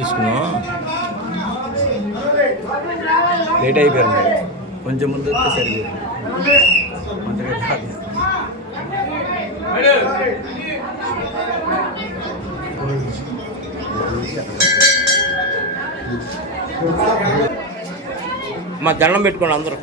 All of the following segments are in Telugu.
తీసుకున్నాం లేట్ అయిపోయారు కొంచెం ముందు వస్తే సరిపోయింది మా దండం పెట్టుకోండి అందరూ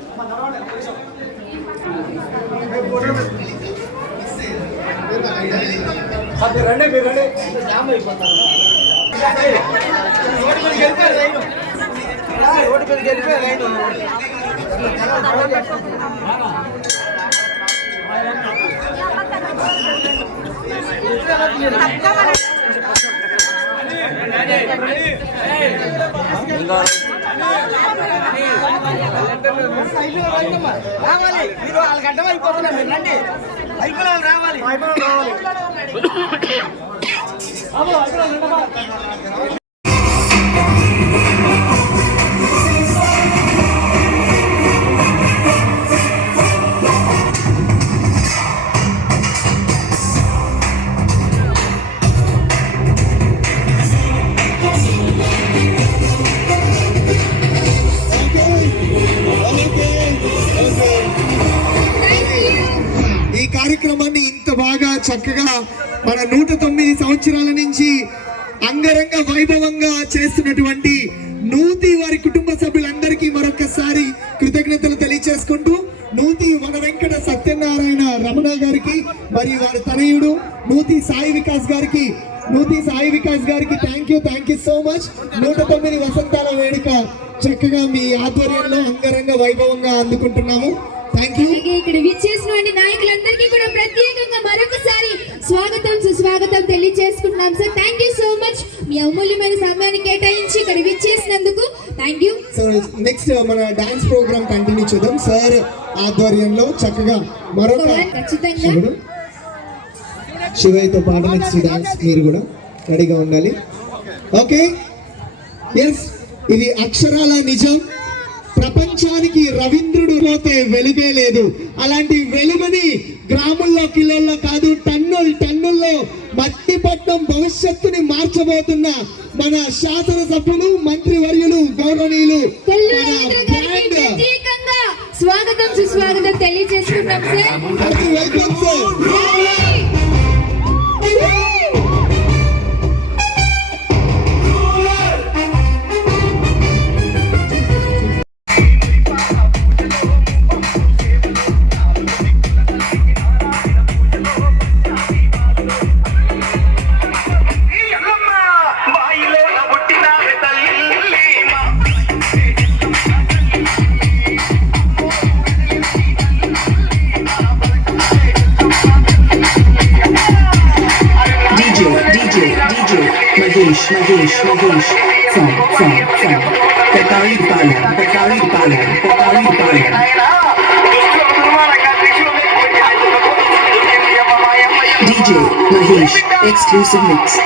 కార్యక్రమాన్ని ఇంత బాగా చక్కగా మన 109 సంవత్సరాల నుంచి అంగరంగ వైభవంగా చేస్తున్నటువంటి నూతి వారి కుటుంబ సభ్యులందరికీ మరొకసారి కృతజ్ఞతలు తెలియజేసుకుంటూ నూతి వన వెంకట సత్యనారాయణ రమణ గారికి మరియు వారి తనయుడు నూతి సాయి వికాస్ గారికి థ్యాంక్ యూ సో మచ్. 109 వసంతాల వేడుక చక్కగా మీ ఆధ్వర్యంలో అంగరంగ వైభవంగా అందుకుంటున్నాము. ఇక్కడ విచ్చేసినటువంటి నాయకులందరికీ కూడా ప్రత్యేకంగా మరొకసారి స్వాగతం సుస్వాగతం తెలియజేసుకుంటున్నాం sir. Thank you so much మీ అమూల్యమైన సమయాన్ని కేటాయించి ఇక్కడ విచ్చేసినందుకు థ్యాంక్ యూ. సో నెక్స్ట్ మన డాన్స్ ప్రోగ్రామ్ కంటిన్యూ చేద్దాం సార్ ఆధ్వర్యంలో చక్కగా మరొక ఖచ్చితంగా శివయ్యతో పాటు నెక్స్ట్ డాన్స్ మీరు కూడా రెడీగా ఉండాలి. ఓకే ఎస్ ఇది అక్షరాల నిజం. ప్రపంచానికి రవీంద్రుడు పోతే వెలుగే లేదు. అలాంటి వెలుగుని గ్రాముల్లో కిలోల్లో కాదు టన్నుల్లో మట్టిపట్నం భవిష్యత్తుని మార్చబోతున్న మన శాసనసభ్యులు మంత్రివర్యులు గౌరవనీయులు స్వాగతం సుస్వాగతం తెలియజేసుకుంటాం sir. Welcome sir. Mahesh, Pekarid Balan. DJ Mahesh, exclusive mix.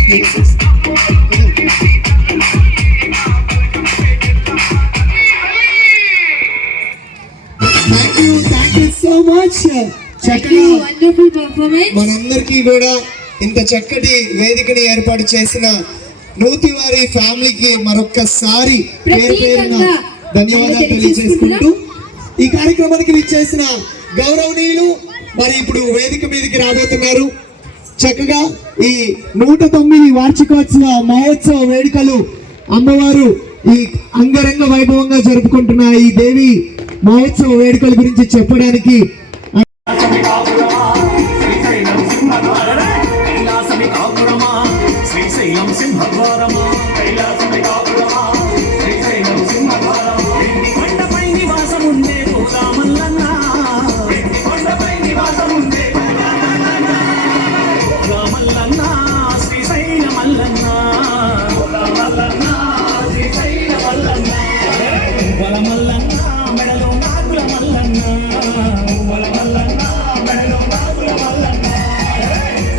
Mixes. Thank you so much. మనందరికీ కూడా ఇంత చక్కటి వేదికని ఏర్పాటు చేసిన నూతి వారి ఫ్యామిలీకి మరొక్కసారి పేరున ధన్యవాదాలు తెలియజేసుకుంటూ ఈ కార్యక్రమానికి విచ్చేసిన గౌరవనీయులు మరి ఇప్పుడు వేదిక మీదకి రాబోతున్నారు. చక్కగా ఈ 109 వార్షికోత్సవ మహోత్సవ వేడుకలు అమ్మవారు ఈ అంగరంగ వైభవంగా జరుపుకుంటున్న ఈ దేవి మహోత్సవ వేడుకల గురించి చెప్పడానికి మల్లన్న కొండపై నివాసముందే మల్లన్న శ్రీశైల మల్లన్న మల్లన్న శ్రీశైల మల్లన్న మల్లన్న మెడలో నాగుల మల్లన్న మల్లన్న మెడలో నాగుల మల్లన్న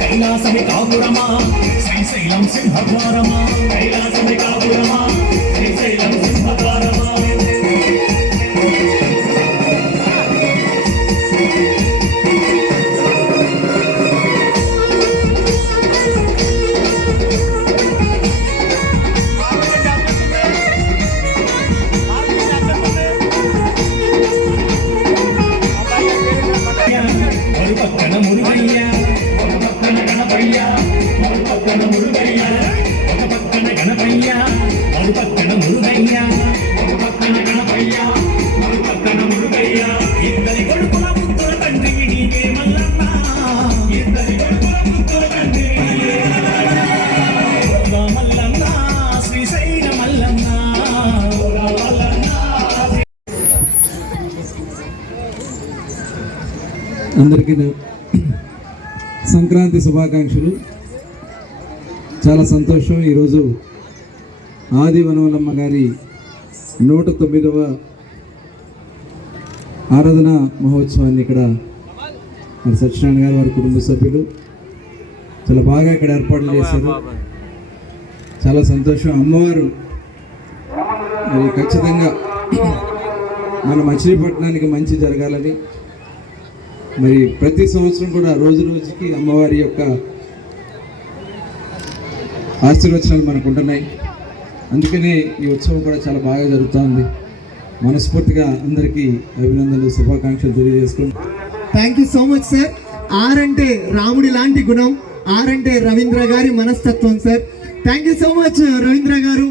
కైలాసమి కాపురమా శ్రీశైలం సింహద్వారమా కైలాసమి కాపురమా శ్రీశైలం సింహద్వారమా ஒரு பக்கன முருகையா ஒரு பக்கன கணபையா ஒரு பக்கன முருகையா ఒక పక్కన గణపయ్య ஒரு పక్కన మురుగయ్య ఒక పక్కన గణపయ్య ஒரு పక్కన మురుగయ్య ఇద్దరి కొడుకుల ముద్దుల తండ్రి నీకే మల్లన్న ఇద్దరి కొడుకుల ముద్దుల తండ్రి మల్లన్న శ్రీశైల మల్లన్న అందరికీ సంక్రాంతి శుభాకాంక్షలు. చాలా సంతోషం. ఈరోజు ఆది వనవలమ్మ గారి 109వ ఆరాధన మహోత్సవాన్ని ఇక్కడ మరి సత్యనారాయణ గారు వారి కుటుంబ సభ్యులు చాలా బాగా ఇక్కడ ఏర్పాట్లు చేశారు. చాలా సంతోషం. అమ్మవారు మరి ఖచ్చితంగా మన మచిలీపట్నానికి మంచి జరగాలని మరి ప్రతి సంవత్సరం కూడా రోజు రోజుకి అమ్మవారి యొక్క ఆశీర్వచనాలు మనకు ఉంటున్నాయి. అందుకనే ఈ ఉత్సవం కూడా చాలా బాగా జరుగుతుంది. మనస్ఫూర్తిగా అందరికీ అభినందనలు, శుభాకాంక్షలు తెలియజేసుకుంటాం. Thank you so much sir. R అంటే రాముడి లాంటి గుణం, ఆర్ అంటే రవీంద్ర గారి మనస్తత్వం సార్. Thank you so much Ravindra గారు.